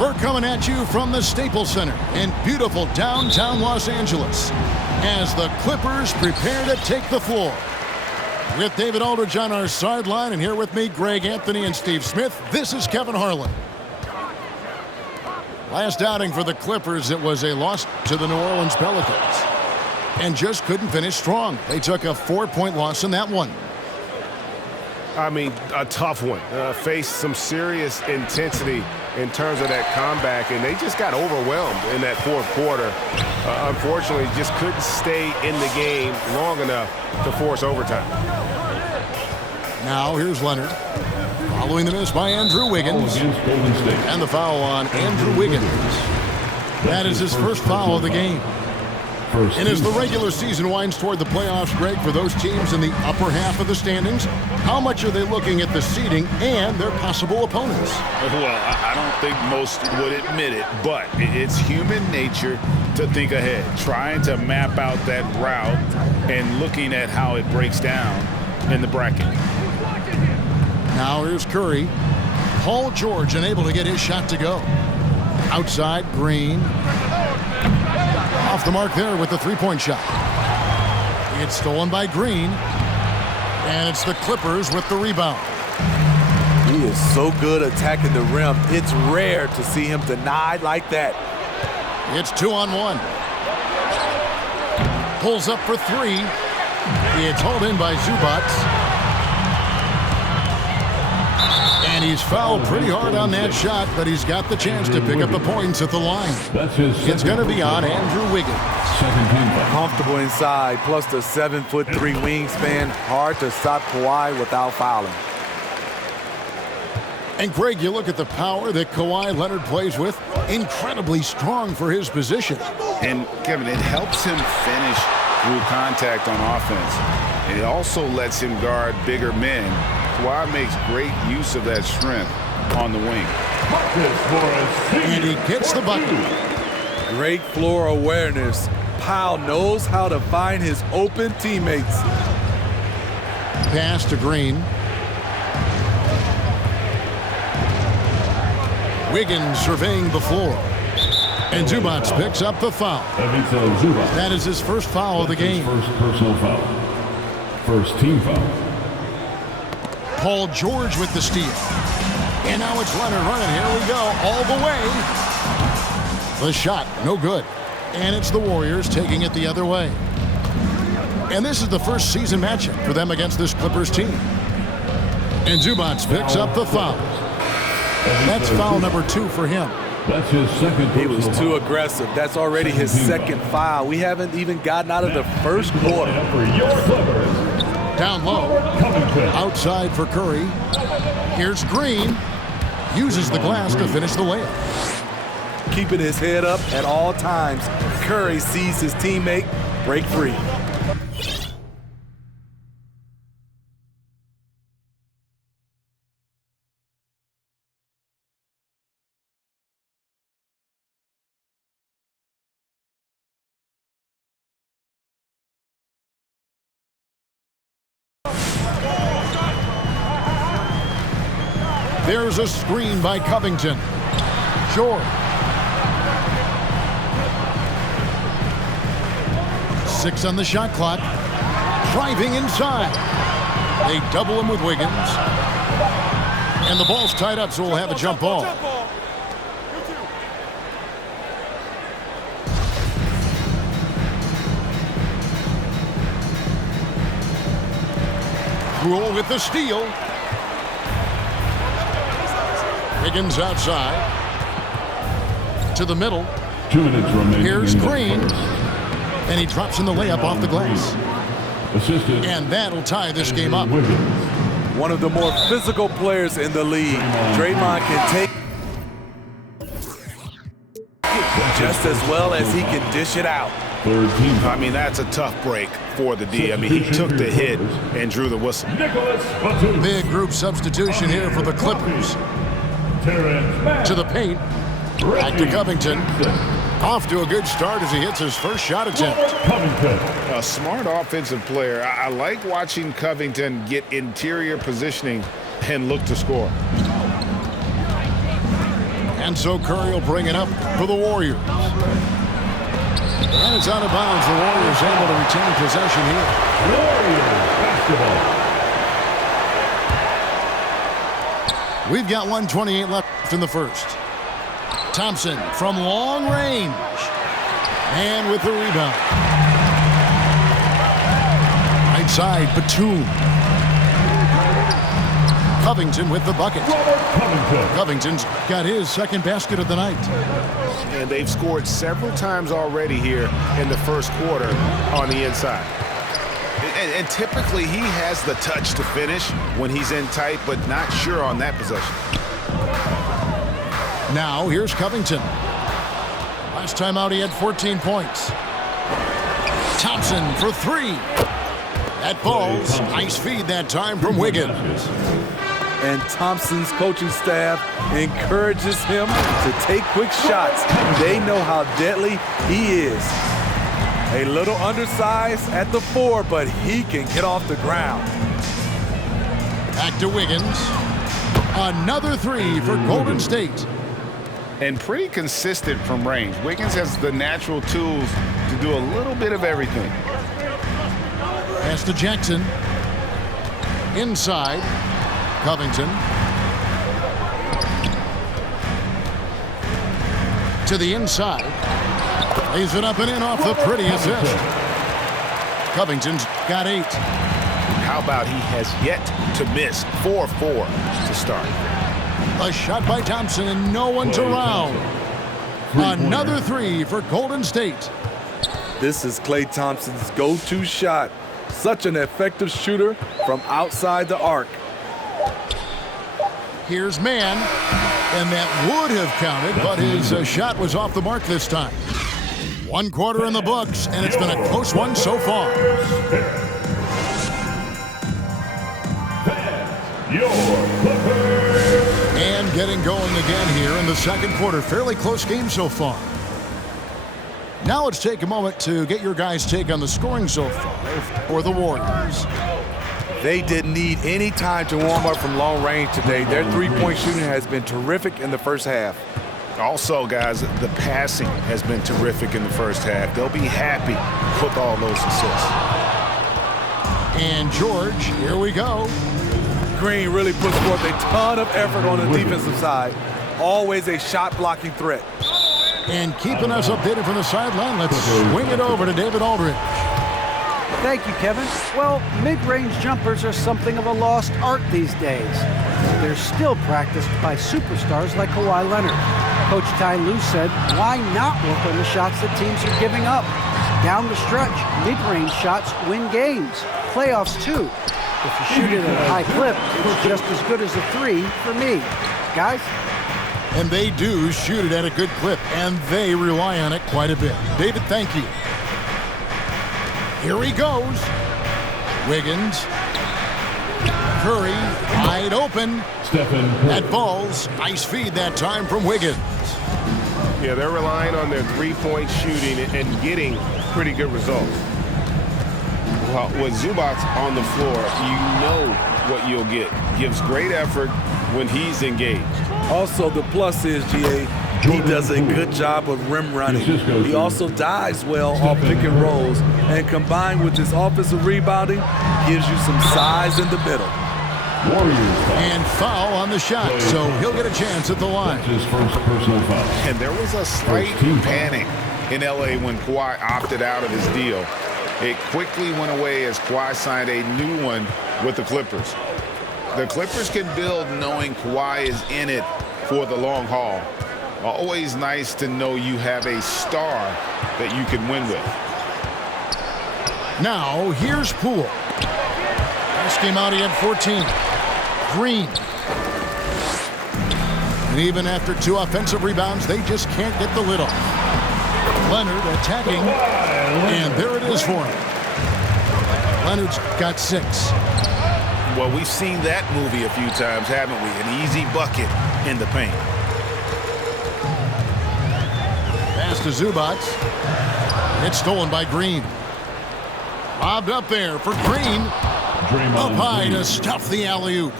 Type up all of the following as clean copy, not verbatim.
We're coming at you from the Staples Center in beautiful downtown Los Angeles as the Clippers prepare to take the floor. With David Aldridge on our sideline, and here with me, Greg Anthony and Steve Smith, this is Kevin Harlan. Last outing for the Clippers, it was a loss to the New Orleans Pelicans. And just couldn't finish strong. They took a 4-point loss in that one. I mean, a tough one. Faced some serious intensity in terms of that comeback, and they just got overwhelmed in that fourth quarter. Unfortunately, just couldn't stay in the game long enough to force overtime. Now here's Leonard. Following the miss by Andrew Wiggins. And the foul on Andrew Wiggins. That is his first foul of the game. And as the regular season winds toward the playoffs, Greg, for those teams in the upper half of the standings, how much are they looking at the seeding and their possible opponents? Well, I don't think most would admit it, but it's human nature to think ahead, trying to map out that route and looking at how it breaks down in the bracket. Now here's Curry. Paul George unable to get his shot to go. Outside, Green. Off the mark there with the three-point shot. It's stolen by Green. And it's the Clippers with the rebound. He is so good attacking the rim. It's rare to see him denied like that. It's 2-on-1. Pulls up for three. It's hauled in by Zubac. And he's fouled pretty hard on that shot, but he's got the chance to pick up the points at the line. It's going to be on Andrew Wiggins. Comfortable inside, plus the 7'3" wingspan. Hard to stop Kawhi without fouling. And Greg, you look at the power that Kawhi Leonard plays with. Incredibly strong for his position. And, Kevin, it helps him finish through contact on offense. And it also lets him guard bigger men. Kawhi makes great use of that strength on the wing. And he gets the bucket. Great floor awareness. Powell knows how to find his open teammates. Pass to Green. Wiggins surveying the floor. And Zubac picks up the foul. That is his first foul of the game. First personal foul. First team foul. Paul George with the steal. And now it's Leonard running. Here we go. All the way. The shot, no good. And it's the Warriors taking it the other way. And this is the first season matchup for them against this Clippers team. And Zubac picks up the foul. That's foul number 2 for him. That's his second. He was too aggressive. That's already his second foul. We haven't even gotten out of the first quarter. Down low. Outside for Curry. Here's Green. Uses the glass to finish the layup. Keeping his head up at all times. Curry sees his teammate break free. There's a screen by Covington. George. 6 on the shot clock. Driving inside. They double him with Wiggins. And the ball's tied up, so we'll have a jump ball. Rule with the steal. Wiggins outside. To the middle. 2 minutes remaining. Here's Green. And he drops in the layup off the glass. Assisted. And that'll tie this game up. One of the more physical players in the league. Draymond can take just as well as he can dish it out. Third team. I mean, that's a tough break for the D. I mean, he took the hit and drew the whistle. Big group substitution here for the Clippers. To the paint. Back to Covington. Off to a good start as he hits his first shot attempt. A smart offensive player. I like watching Covington get interior positioning and look to score. And so Curry will bring it up for the Warriors. And it's out of bounds. The Warriors able to retain possession here. Warriors basketball. We've got 1:28 left in the first. Thompson from long range. And with the rebound. Right side, Batum. Covington with the bucket. Covington's got his second basket of the night. And they've scored several times already here in the first quarter on the inside. And typically he has the touch to finish when he's in tight, but not sure on that possession. Now here's Covington. Last time out he had 14 points. Thompson for three. That falls. Nice feed that time from Wiggins. And Thompson's coaching staff encourages him to take quick shots. They know how deadly he is. A little undersized at the 4, but he can get off the ground. Back to Wiggins. Another three for Golden State. And pretty consistent from range. Wiggins has the natural tools to do a little bit of everything. Pass to Jackson. Inside. Covington. To the inside. Lays it up and in off the pretty assist. Covington's got 8. How about he has yet to miss 4-4 to start. A shot by Thompson and no one's around. Another three for Golden State. This is Klay Thompson's go-to shot. Such an effective shooter from outside the arc. Here's Mann, and that would have counted, but his shot was off the mark this time. 1 quarter in the books, and it's been a close one so far. And getting going again here in the second quarter. Fairly close game so far. Now let's take a moment to get your guys' take on the scoring so far for the Warriors. They didn't need any time to warm up from long range today. Their three-point shooting has been terrific in the first half. Also, guys, the passing has been terrific in the first half. They'll be happy with all those assists. And George, here we go. Green really puts forth a ton of effort on the defensive side. Always a shot-blocking threat. And keeping us updated from the sideline, let's swing it over to David Aldridge. Thank you, Kevin. Well, mid-range jumpers are something of a lost art these days. They're still practiced by superstars like Kawhi Leonard. Coach Ty Lue said, why not work on the shots that teams are giving up? Down the stretch, mid-range shots win games. Playoffs, too. If you shoot it at a high clip, it's just as good as a 3 for me. Guys? And they do shoot it at a good clip, and they rely on it quite a bit. David, thank you. Here he goes. Wiggins. Curry, wide open. That falls. Nice feed that time from Wiggins. Yeah, they're relying on their three-point shooting and getting pretty good results. Well, with Zubac on the floor, you know what you'll get. Gives great effort when he's engaged. Also, the plus is, GA, he does a good job of rim running. He also dives well off pick and rolls, and combined with his offensive rebounding, gives you some size in the middle. And foul on the shot, so he'll get a chance at the line. His first personal foul. And there was a slight panic in L.A. when Kawhi opted out of his deal. It quickly went away as Kawhi signed a new one with the Clippers. The Clippers can build knowing Kawhi is in it for the long haul. Always nice to know you have a star that you can win with. Now, here's Poole. Last game out, he had 14. Green. And even after 2 offensive rebounds, they just can't get the lid off. Leonard attacking, and there it is for him. Leonard's got 6. Well, we've seen that movie a few times, haven't we? An easy bucket in the paint. Pass to Zubac. It's stolen by Green. Lobbed up there for Green. Up high to stuff the alley-oop.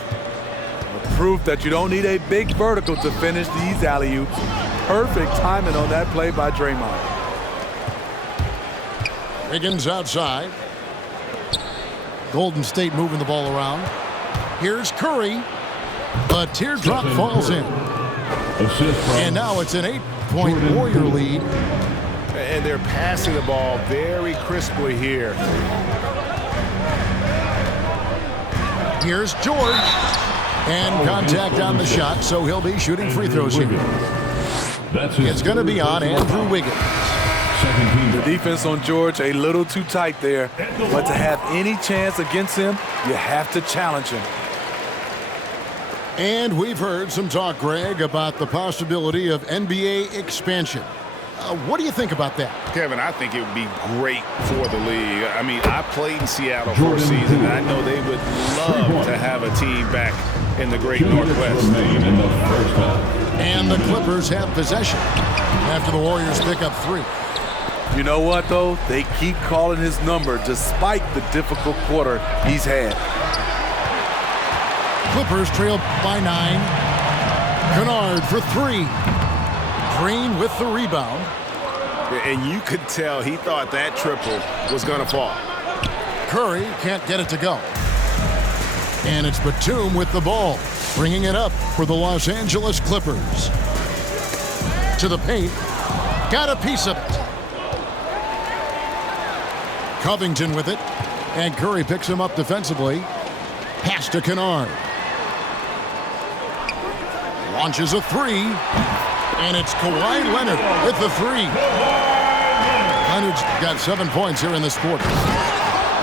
Proof that you don't need a big vertical to finish these alley-oops. Perfect timing on that play by Draymond. Wiggins outside. Golden State moving the ball around. Here's Curry. A teardrop falls in. And now it's an 8-point Warrior lead. And they're passing the ball very crisply here. Here's George. And contact on the shot, so he'll be shooting free throws here. It's going to be on Andrew Wiggins. The defense on George a little too tight there. But to have any chance against him, you have to challenge him. And we've heard some talk, Greg, about the possibility of NBA expansion. What do you think about that? Kevin, I think it would be great for the league. I mean, I played in Seattle for a season, and I know they would love to have a team back in the great Northwest. And the Clippers have possession after the Warriors pick up 3. You know what, though? They keep calling his number despite the difficult quarter he's had. Clippers trail by 9. Kennard for 3. Green with the rebound. And you could tell he thought that triple was going to fall. Curry can't get it to go. And it's Batum with the ball, bringing it up for the Los Angeles Clippers. To the paint. Got a piece of it. Covington with it. And Curry picks him up defensively. Pass to Kennard. Launches a 3. And it's Kawhi Leonard with the 3. Leonard's got 7 points here in this quarter.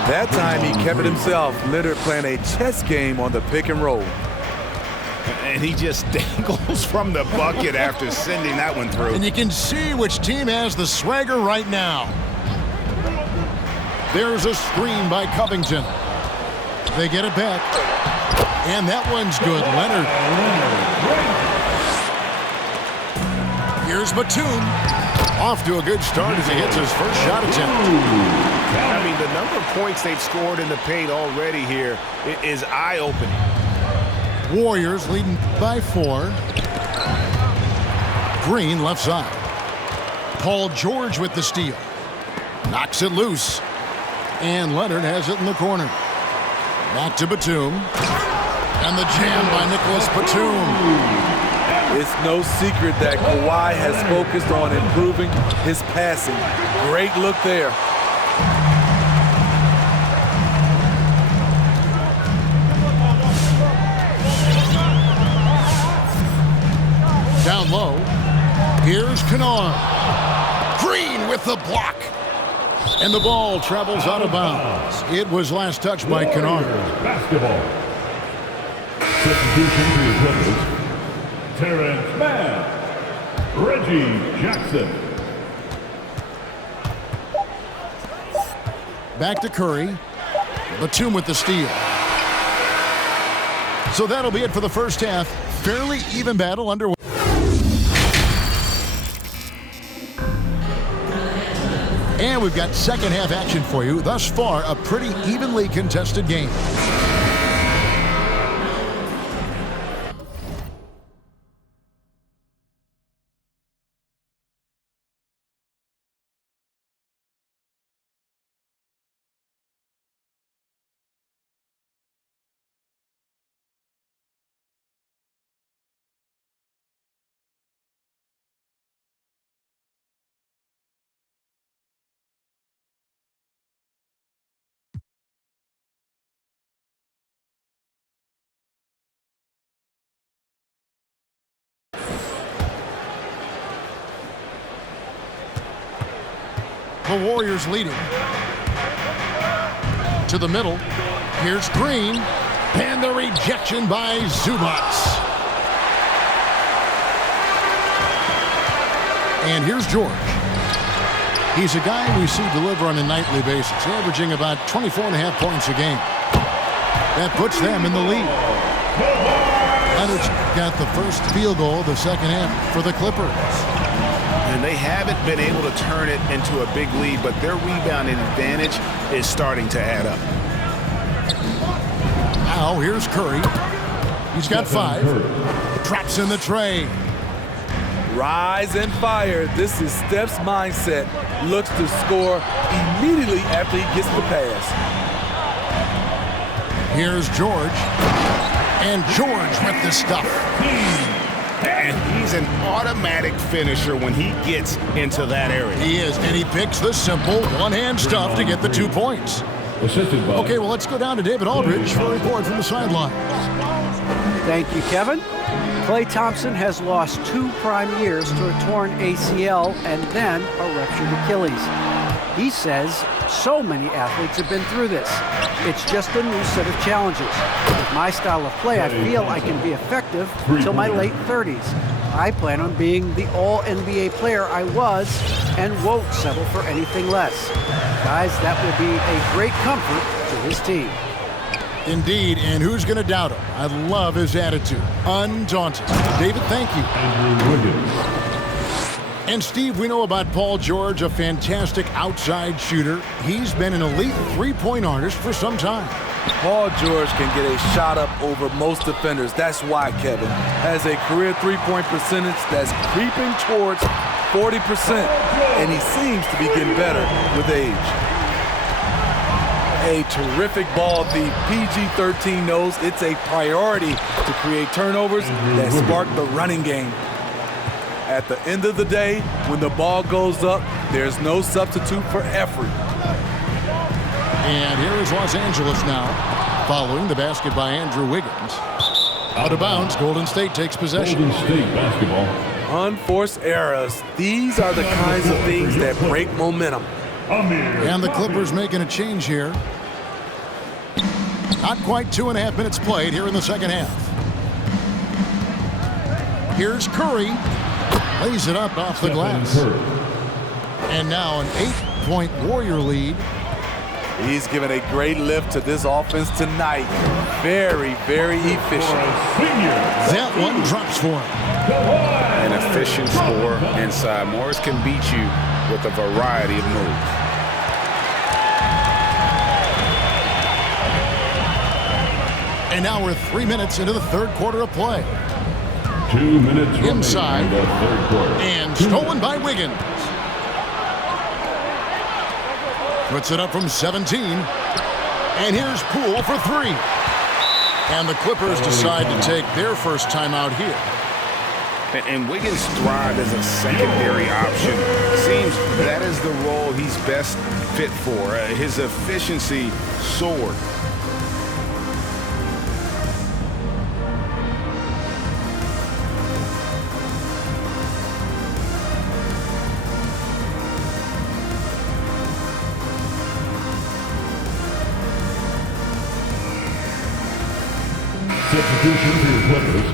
That time he kept it himself. Leonard playing a chess game on the pick and roll. And he just dangles from the bucket after sending that one through. And you can see which team has the swagger right now. There's a screen by Covington. They get it back. And that one's good. Leonard. Here's Batum. Off to a good start as he hits his first shot attempt. I mean, the number of points they've scored in the paint already here is eye-opening. Warriors leading by 4. Green left side. Paul George with the steal. Knocks it loose. And Leonard has it in the corner. Back to Batum. And the jam by Nicholas Batum. It's no secret that Kawhi has focused on improving his passing. Great look there. Down low. Here's Kennard. Green with the block. And the ball travels out of bounds. It was last touched by Kennard. Basketball. Substitution for your Clippers. Terrence Mann. Reggie Jackson. Back to Curry. Batum with the steal. So that'll be it for the first half. Fairly even battle underway. And we've got second half action for you. Thus far, a pretty evenly contested game. The Warriors leading. To the middle. Here's Green. And the rejection by Zubac. And here's George. He's a guy we see deliver on a nightly basis, averaging about 24.5 points a game. That puts them in the lead. Leonard's got the first field goal of the second half for the Clippers. And they haven't been able to turn it into a big lead, but their rebounding advantage is starting to add up. Now here's Curry. He's got 5. Drops in the tray. Rise and fire. This is Steph's mindset. Looks to score immediately after he gets the pass. Here's George. And George with the stuff. And he's an automatic finisher when he gets into that area. He is, and he picks the simple one-hand stuff to get the 2 points. Okay, well, let's go down to David Aldridge for a report from the sideline. Thank you, Kevin. Klay Thompson has lost 2 prime years to a torn ACL and then a ruptured Achilles. He says so many athletes have been through this. It's just a new set of challenges. With my style of play, I feel I can be effective until my late 30s. I plan on being the all-NBA player I was and won't settle for anything less. Guys, that will be a great comfort to his team. Indeed, and who's going to doubt him? I love his attitude. Undaunted. David, thank you. And Steve, we know about Paul George, a fantastic outside shooter. He's been an elite three-point artist for some time. Paul George can get a shot up over most defenders. That's why Kevin has a career three-point percentage that's creeping towards 40%, and he seems to be getting better with age. A terrific ball thief. PG-13 knows it's a priority to create turnovers that spark the running game. At the end of the day, when the ball goes up, there's no substitute for effort. And here is Los Angeles now, following the basket by Andrew Wiggins. Out of bounds, Golden State takes possession. Golden State basketball. Unforced errors. These are the kinds of things that break momentum. And the Clippers making a change here. Not quite 2.5 minutes played here in the second half. Here's Curry. Lays it up off the glass. And now an 8-point Warrior lead. He's given a great lift to this offense tonight. Very, very efficient. That one drops for him. An efficient score inside. Morris can beat you with a variety of moves. And now we're 3 minutes into the third quarter of play. 2 minutes inside in the third quarter. And stolen by Wiggins. Puts it up from 17. And here's Poole for 3. And the Clippers decide to take their first timeout here. And Wiggins thrived as a secondary option. Seems that is the role he's best fit for. His efficiency soared. Substitution for your Clippers.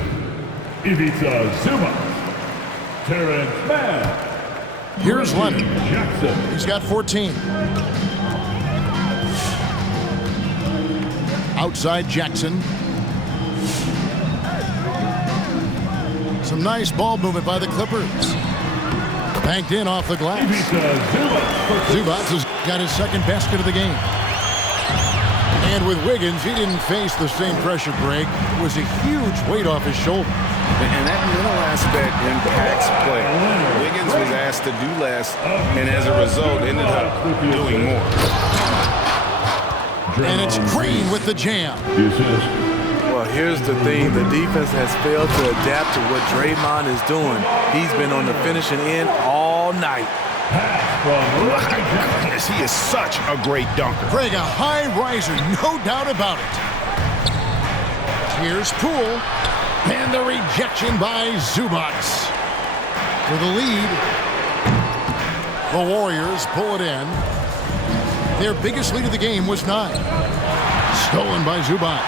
Ivica Zubac. Terrence Mann. Here's Leonard. Jackson. He's got 14. Outside Jackson. Some nice ball movement by the Clippers. Banked in off the glass. Zubac has got his second basket of the game. And with Wiggins, he didn't face the same pressure break. It was a huge weight off his shoulder. And that mental aspect impacts play. Wiggins was asked to do less, and as a result, ended up doing more. And it's Green with the jam. Well, here's the thing. The defense has failed to adapt to what Draymond is doing. He's been on the finishing end all night. My goodness, he is such a great dunker. Greg, a high riser, no doubt about it. Here's Poole. And the rejection by Zubac. For the lead. The Warriors pull it in. Their biggest lead of the game was 9. Stolen by Zubac.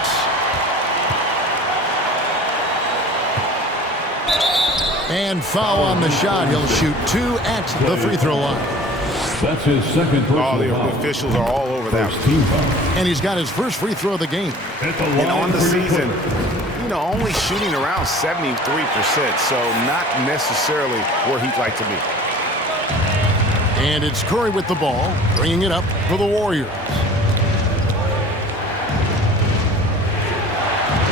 And foul on the shot. He'll shoot 2 at the free throw line. That's his second personal All the foul. officials are all over that. Team foul. And he's got his first free throw of the game. And on the season, only shooting around 73%, so not necessarily where he'd like to be. And it's Curry with the ball, bringing it up for the Warriors.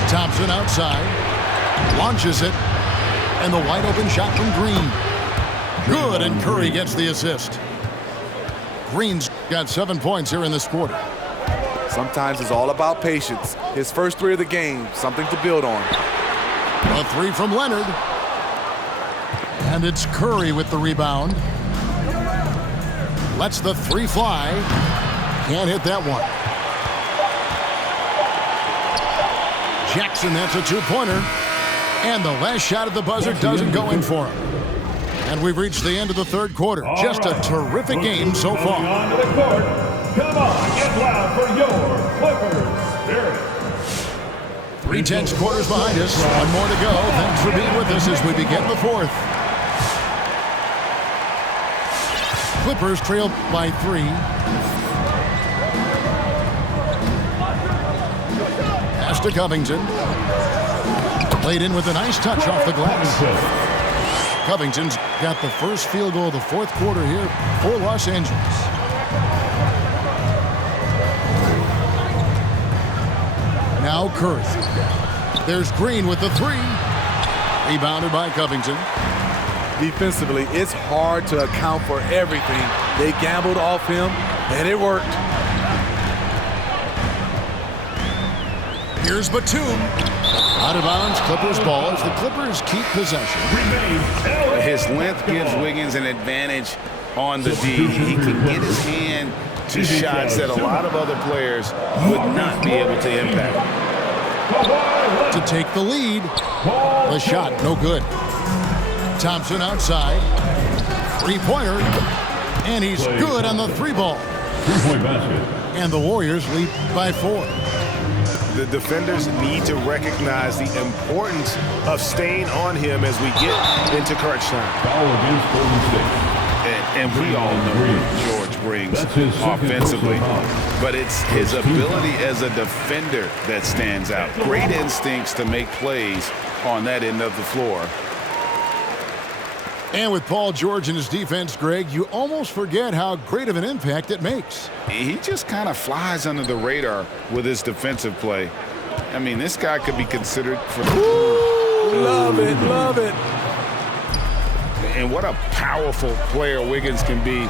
Thompson outside. Launches it. And the wide open shot from Green. Good, and Curry gets the assist. Green's got 7 points here in this quarter. Sometimes it's all about patience. His first 3 of the game, something to build on. A 3 from Leonard. And it's Curry with the rebound. Lets the 3 fly. Can't hit that one. Jackson, that's a 2-pointer. And the last shot at the buzzer doesn't go in for him. And we've reached the end of the third quarter. Just a terrific game so far. On to the court. Come on, get loud for your Clippers Spirit. 3 quarters behind us. One more to go. Thanks for being with us as we begin the fourth. Clippers trail by 3. Pass to Covington. Played in with a nice touch off the glass. Covington's got the first field goal of the fourth quarter here for Los Angeles. Now Curry. There's Green with the 3. Rebounded by Covington. Defensively, it's hard to account for everything. They gambled off him, and it worked. Here's Batum. Out of bounds, Clippers ball as the Clippers keep possession. His length gives Wiggins an advantage on the D. He can get his hand to shots that a lot of other players would not be able to impact. To take the lead. The shot, no good. Thompson outside. 3-pointer. And he's good on the 3-ball. 3-point basket. And the Warriors lead by 4. The defenders need to recognize the importance of staying on him as we get into crunch time. Foul against Golden State. And we all know what George brings offensively, but it's his ability as a defender that stands out. Great instincts to make plays on that end of the floor. And with Paul George and his defense, Greg, you almost forget how great of an impact it makes. He just kind of flies under the radar with his defensive play. I mean, this guy could be considered for... Love it, love it. And what a powerful player Wiggins can be.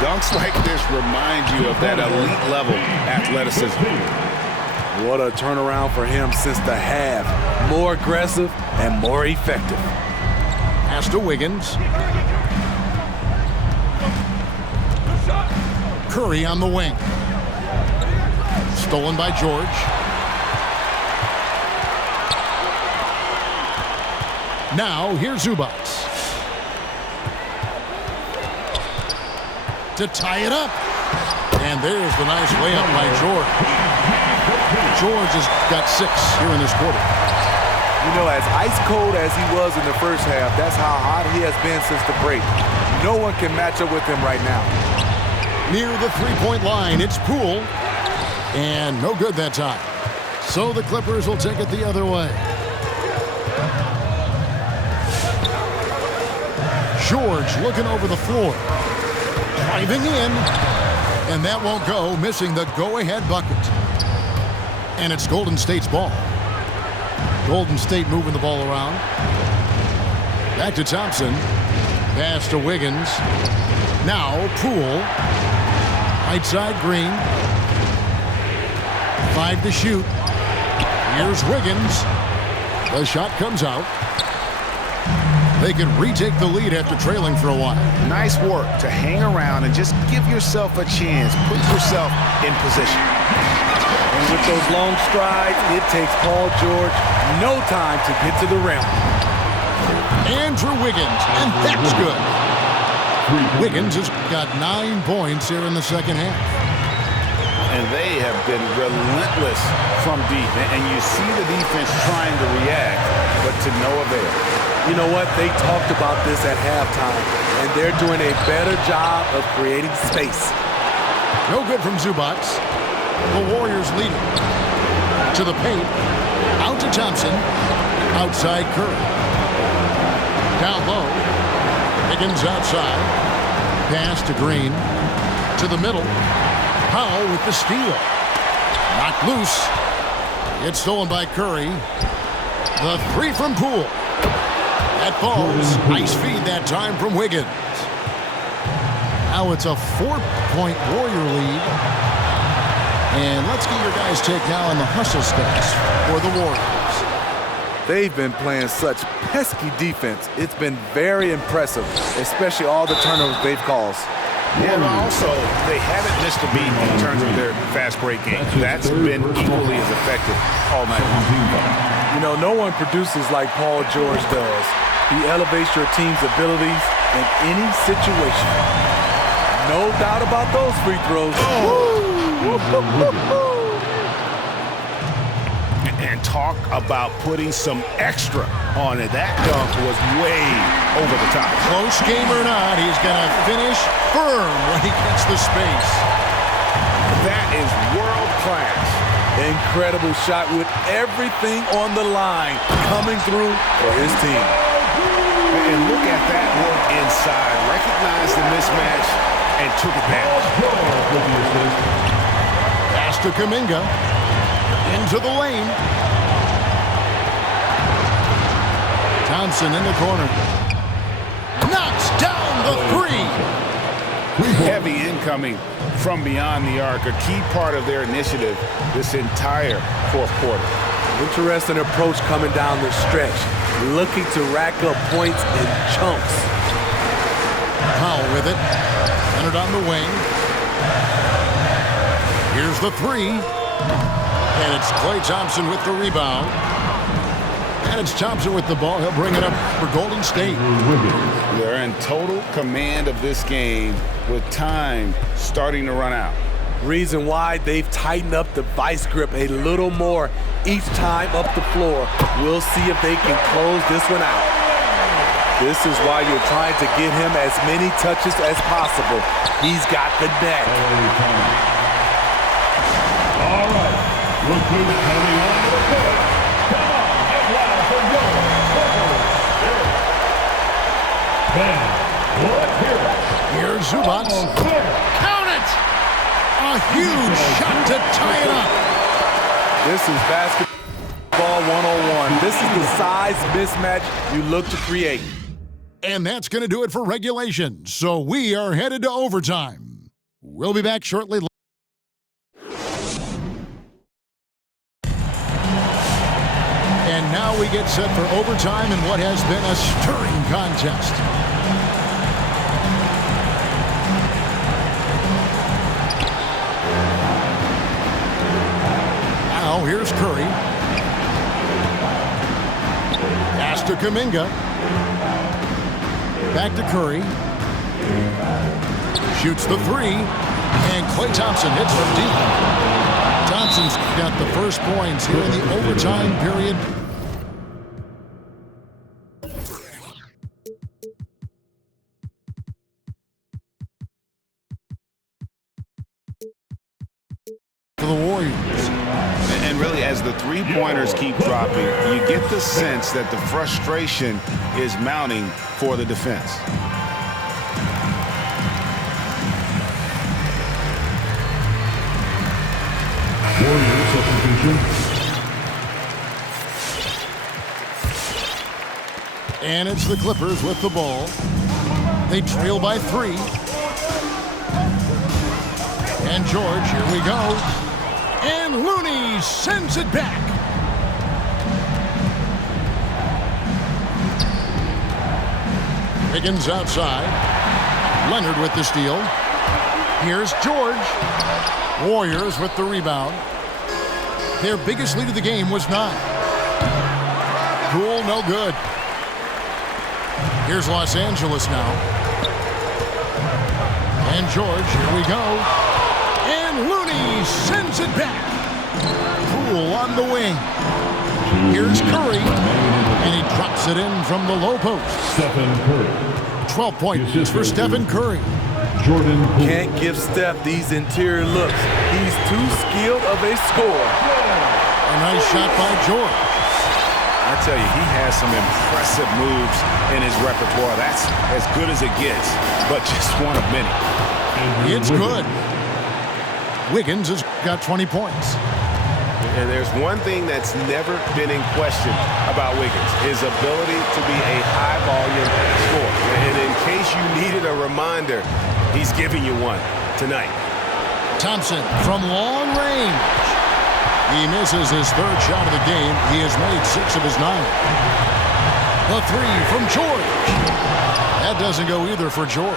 Dunks like this remind you of that elite level athleticism. What a turnaround for him since the half. More aggressive and more effective. Pass to Wiggins. Curry on the wing. Stolen by George. Now here's Zubac. To tie it up. And there's the nice layup by George. George has got 6 here in this quarter. You know, as ice cold as he was in the first half, that's how hot he has been since the break. No one can match up with him right now. Near the 3-point line, it's Poole. And no good that time. So the Clippers will take it the other way. George looking over the floor. Driving in. And that won't go, missing the go-ahead bucket. And it's Golden State's ball. Golden State moving the ball around. Back to Thompson. Pass to Wiggins. Now Poole. Right side Green. 5 to shoot. Here's Wiggins. The shot comes out. They can retake the lead after trailing for a while. Nice work to hang around and just give yourself a chance. Put yourself in position. And with those long strides, it takes Paul George no time to get to the rim. Andrew Wiggins, and that's good. Wiggins has got 9 points here in the second half. And they have been relentless from deep. And you see the defense trying to react, but to no avail. You know what? They talked about this at halftime, and they're doing a better job of creating space. No good from Zubac. The Warriors lead it. To the paint. Out to Thompson. Outside Curry. Down low. Higgins outside. Pass to Green. To the middle. Powell with the steal. Knocked loose. It's stolen by Curry. The three from Poole. That falls. Nice feed that time from Wiggins. Now it's a 4-point Warrior lead. And let's get your guys' take now on the hustle stats for the Warriors. They've been playing such pesky defense. It's been very impressive, especially all the turnovers they've caused. Yeah, but also, they haven't missed a beat in terms of their fast break game. That's been equally as effective all night long. You know, no one produces like Paul George does. He elevates your team's abilities in any situation. No doubt about those free throws. And talk about putting some extra on it. That dunk was way over the top. Close game or not, he's going to finish firm when he gets the space. That is world class. Incredible shot with everything on the line coming through for his team. And look at that work inside. Recognized the mismatch and took advantage. Pass to Kuminga. Into the lane. Thompson in the corner. Knocks down the three. Heavy incoming from beyond the arc. A key part of their initiative this entire fourth quarter. Interesting approach coming down the stretch. Looking to rack up points in chunks. Powell with it. Leonard on the wing. Here's the three. And it's Klay Thompson with the rebound. And it's Thompson with the ball. He'll bring it up for Golden State. They're in total command of this game with time starting to run out. Reason why they've tightened up the vice grip a little more each time up the floor. We'll see if they can close this one out. This is why you're trying to get him as many touches as possible. He's got the net. All right. Look who's coming on the court. Come on, get loud for your Ben, let's hear it. Here's Zubac. Count it! A huge shot to tie it up. This is basketball 101. This is the size mismatch you look to create. And that's going to do it for regulation. So we are headed to overtime. We'll be back shortly. And now we get set for overtime in what has been a stirring contest. Now here's Curry. Pass to Kuminga. Back to Curry. Shoots the three. And Klay Thompson hits from deep. Thompson's got the first points here in the overtime period. For the Warriors. And really, as the three-pointers keep dropping, you get the sense that the frustration is mounting for the defense. Warriors substitution. And it's the Clippers with the ball. They trail by 3. And George, here we go. And Looney sends it back. Wiggins outside. Leonard with the steal. Here's George. Warriors with the rebound. Their biggest lead of the game was 9. Poole, no good. Here's Los Angeles now. And George, here we go. And Looney sends it back. Poole on the wing. Here's Curry. And he drops it in from the low post. Stephen Curry. 12 points for Stephen Curry. Jordan Poole. Can't give Steph these interior looks. He's too skilled of a scorer. A nice shot by George. I tell you, he has some impressive moves in his repertoire. That's as good as it gets, but just one of many. It's good. Wiggins has got 20 points. And there's one thing that's never been in question about Wiggins, his ability to be a high-volume scorer. And in case you needed a reminder, he's giving you one tonight. Thompson from long range. He misses his third shot of the game. He has made 6 of his 9. The three from George. That doesn't go either for George.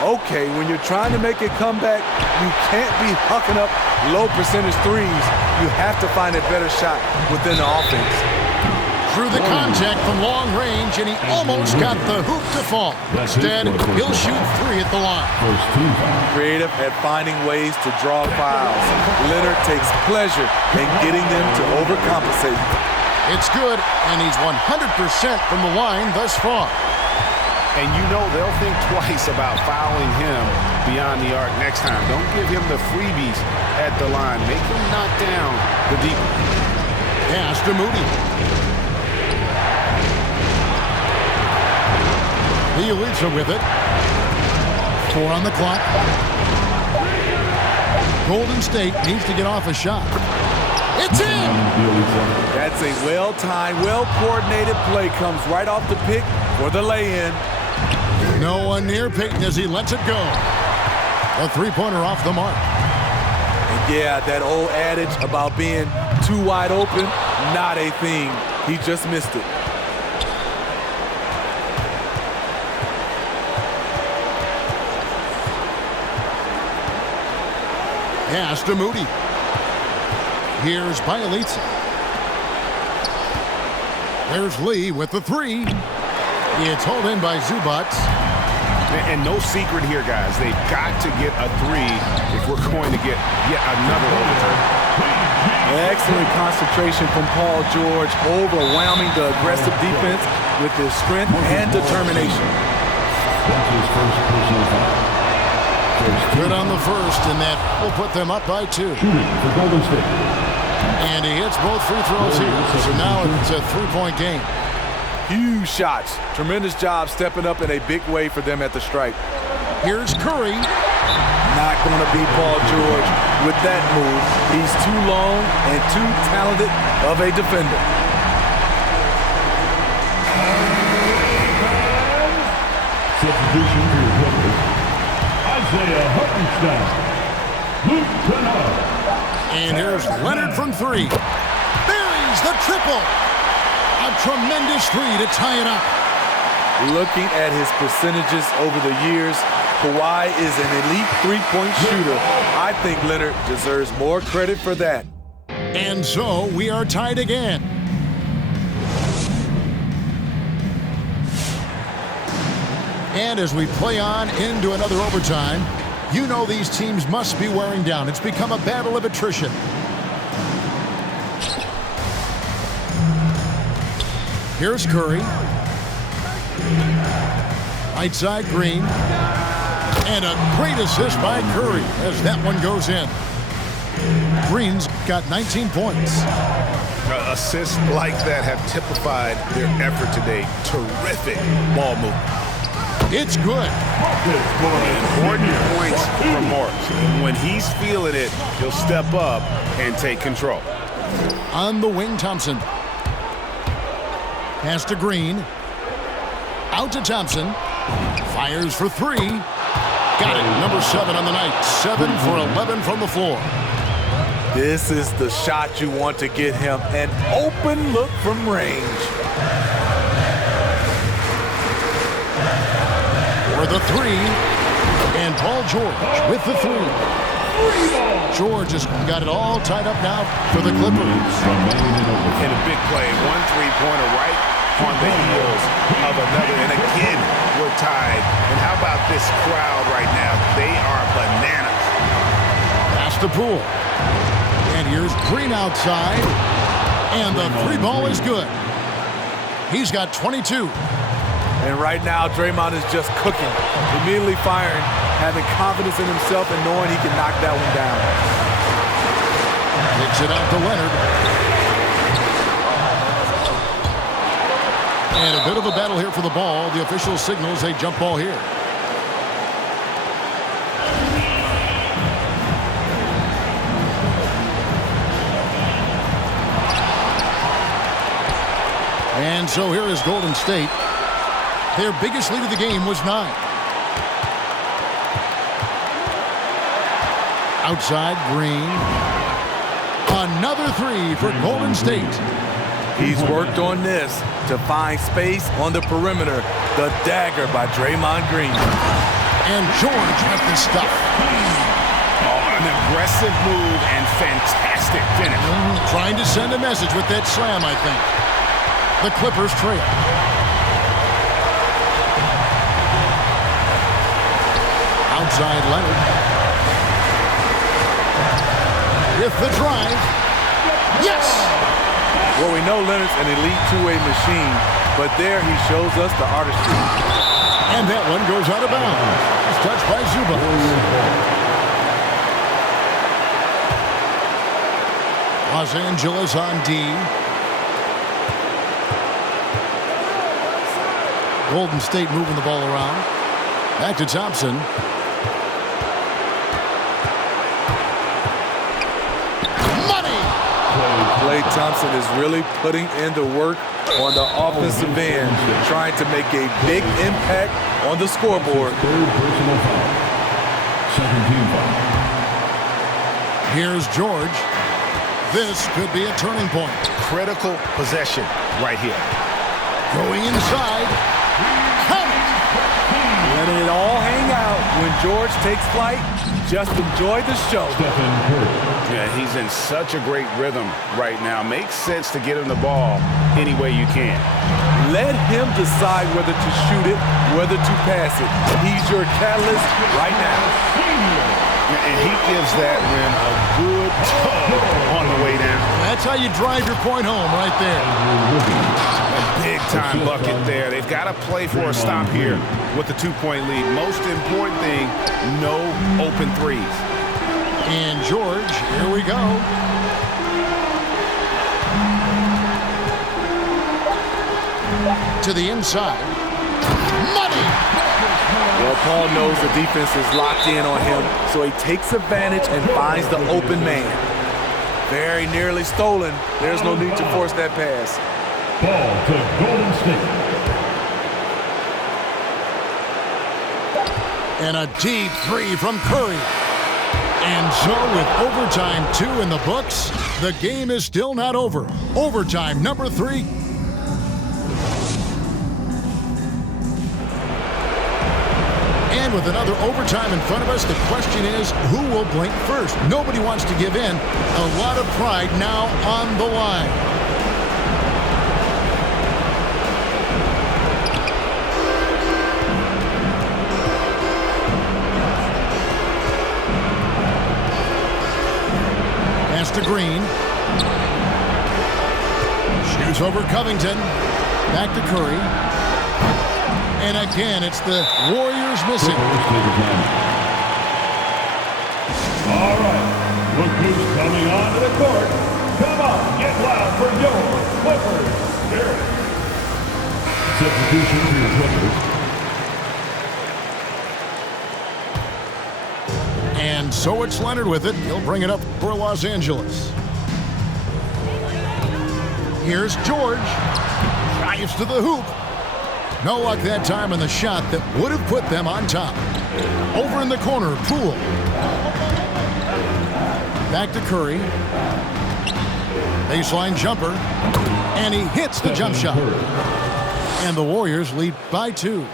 Okay, when you're trying to make a comeback, you can't be hucking up low percentage threes. You have to find a better shot within the offense. Through the contact from long range, and he almost got the hoop to fall. Instead, he'll shoot 3 at the line. Creative at finding ways to draw fouls. Leonard takes pleasure in getting them to overcompensate. It's good, and he's 100% from the line thus far. And you know they'll think twice about fouling him beyond the arc next time. Don't give him the freebies at the line. Make him knock down the deep. Pass to Moody. Bielitsa with it. 4 on the clock. Golden State needs to get off a shot. It's in! That's a well-timed, well-coordinated play. Comes right off the pick for the lay-in. No one near Peyton as he lets it go. A three-pointer off the mark. And yeah, that old adage about being too wide open, not a thing. He just missed it. Pass to Moody. Here's Bielitsa. There's Lee with the 3. It's hauled in by Zubac. And no secret here, guys. They've got to get a 3 if we're going to get yet another overtime. Excellent concentration from Paul George, overwhelming the aggressive defense with his strength and determination. That's his first personal foul. Good on the first, and that will put them up by 2. Shooting for Golden State. And he hits both free throws here, so now it's a 3-point game. Huge shots. Tremendous job stepping up in a big way for them at the stripe. Here's Curry. Not going to beat Paul George with that move. He's too long and too talented of a defender. Substitution for your players. Isaiah Hartenstein. Luke Kennard. And here's Leonard from 3. Buries the triple. A tremendous 3 to tie it up. Looking at his percentages over the years, Kawhi is an elite three-point shooter. I think Leonard deserves more credit for that. And so we are tied again. And as we play on into another overtime, you know these teams must be wearing down. It's become a battle of attrition. Here's Curry. Right side, Green. And a great assist by Curry as that one goes in. Green's got 19 points. Assists like that have typified their effort today. Terrific ball movement. It's good. Important points from Morris. When he's feeling it, he'll step up and take control. On the wing, Thompson. Pass to Green. Out to Thompson. Fires for 3. Got it. Number 7 on the night. 7 for 11 from the floor. This is the shot you want to get him. An open look from range. For the 3. And Paul George with the 3. George has got it all tied up now for the Clippers. In a big play. 1 3-pointer right on the heels of another. And again, we're tied. And how about this crowd right now? They are bananas. Pass to Poole. And here's Green outside. And the 3 ball is good. He's got 22. And right now, Draymond is just cooking. Immediately firing, having confidence in himself and knowing he can knock that one down. Kicks it out to Leonard. And a bit of a battle here for the ball. The official signals a jump ball here. And so here is Golden State. Their biggest lead of the game was 9. Outside, Green. Another 3 for Golden State. He's worked on this to find space on the perimeter. The dagger by Draymond Green. And George with the stuff. Oh, an aggressive move and fantastic finish. Trying to send a message with that slam, I think. The Clippers trail. Outside Leonard. With the drive. Yes! Well, we know Leonard's an elite two-way machine, but there he shows us the artistry. And that one goes out of bounds. It's touched by Zubac. Los Angeles on D. Golden State moving the ball around. Back to Thompson. Klay Thompson is really putting in the work on the offensive end, trying to make a big impact on the scoreboard. Third personal foul. Second team foul. Here's George. This could be a turning point. Critical possession right here. Going inside. Count it! Letting it all hang out. When George takes flight, just enjoy the show. Stephen Curry. Yeah, he's in such a great rhythm right now. Makes sense to get him the ball any way you can. Let him decide whether to shoot it, whether to pass it. He's your catalyst right now. And he gives that rim a good tug on the way down. That's how you drive your point home right there. A big-time bucket there. They've got to play for a stop here with the 2-point lead. Most important thing, no open threes. And George, here we go. To the inside. Money! Well, Paul knows the defense is locked in on him, so he takes advantage and finds the open man. Very nearly stolen. There's no need to force that pass. Ball to Golden State. And a deep 3 from Curry. And so with overtime 2 in the books, the game is still not over. Overtime number 3. And with another overtime in front of us, the question is, who will blink first? Nobody wants to give in. A lot of pride now on the line. Pass to Green. Shoots over Covington. Back to Curry. And again, it's the Warriors missing. All right, look who's coming onto the court. Come on, get loud for your Clippers. Here. Substitution for your Clippers. And so it's Leonard with it. He'll bring it up for Los Angeles. Here's George. Drives to the hoop. No luck that time on the shot that would have put them on top. Over in the corner, Poole. Back to Curry. Baseline jumper. And he hits the jump shot. And the Warriors lead by 2.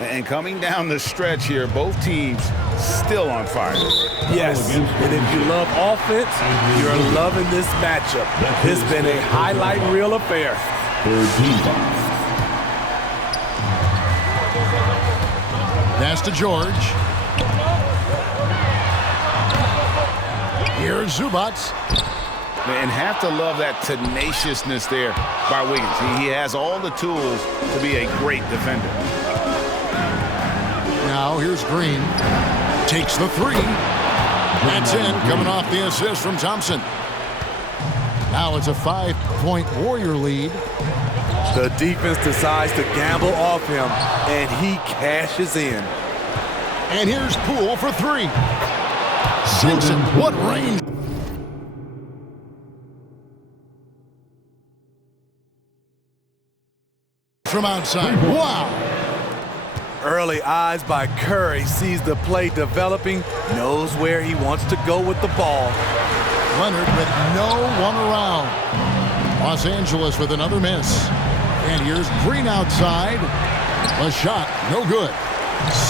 And coming down the stretch here, both teams still on fire. Yes, and if you love offense, you're loving this matchup. It's been a highlight reel affair. Third team foul. Pass to George. Here's Zubac. And have to love that tenaciousness there by Wiggins. He has all the tools to be a great defender. Now here's Green. Takes the 3. That's in, coming off the assist from Thompson. Now it's a 5-point Warrior lead. The defense decides to gamble off him, and he cashes in. And here's Poole for 3. Simpson, what range? from outside. Wow. Early eyes by Curry, sees the play developing, knows where he wants to go with the ball. Leonard with no one around. Los Angeles with another miss. And here's Green outside. A shot, no good.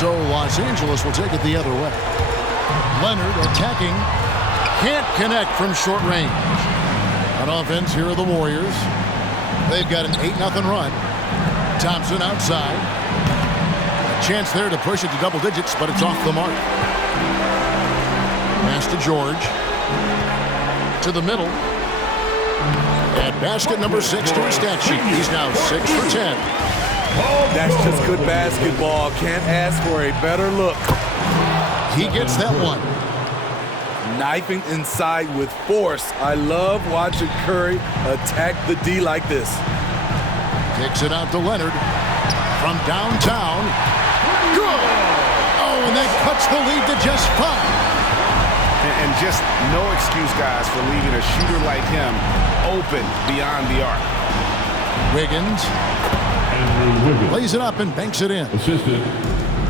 So Los Angeles will take it the other way. Leonard attacking. Can't connect from short range. On offense, here are the Warriors. They've got an 8-0 run. Thompson outside. A chance there to push it to double digits, but it's off the mark. Pass to George. To the middle. At basket number 6 to his stat sheet. He's now 6 for 10. That's just good basketball. Can't ask for a better look. He gets that one. Knifing inside with force. I love watching Curry attack the D like this. Kicks it out to Leonard. From downtown. Good! Oh, and that cuts the lead to just 5. And just no excuse, guys, for leaving a shooter like him open beyond the arc. Wiggins lays it up and banks it in.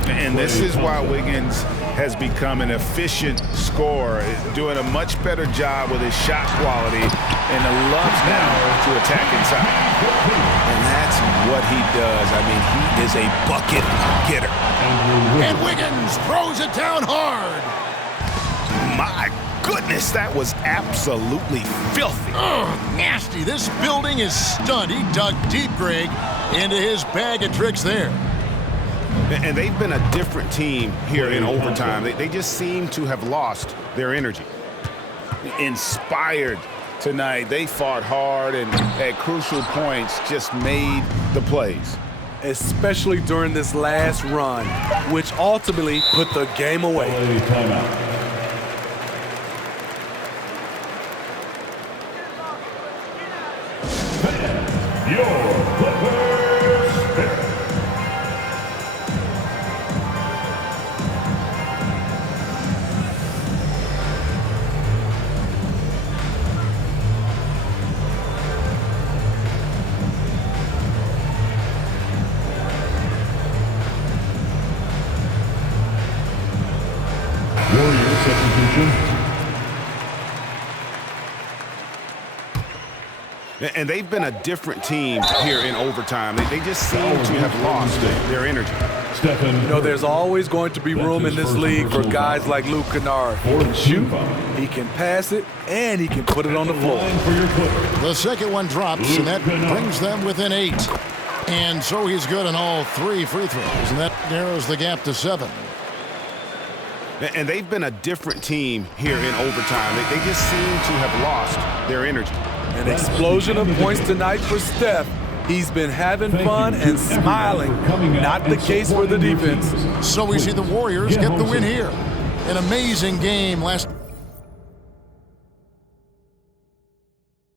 And this is why Wiggins has become an efficient scorer, doing a much better job with his shot quality, and loves now to attack inside. And that's what he does. I mean, he is a bucket getter. And Wiggins throws it down hard. My goodness, that was absolutely filthy. Ugh, nasty. This building is stunned. He dug deep, Greg, into his bag of tricks there. And they've been a different team here in overtime. They just seem to have lost their energy. Inspired tonight. They fought hard and at crucial points just made the plays. Especially during this last run, which ultimately put the game away. Warrior substitution. And they've been a different team here in overtime. They just seem to have lost their energy. You know, there's always going to be room in this league for guys like Luke Kennard. He can shoot, he can pass it, and he can put it on the floor. The second one drops, and that brings them within 8. And so he's good on all 3 free throws, and that narrows the gap to 7. And they've been a different team here in overtime. They just seem to have lost their energy. An explosion of points tonight for Steph. He's been having fun and smiling. Not the case for the defense. So we see the Warriors get the win here. An amazing game last.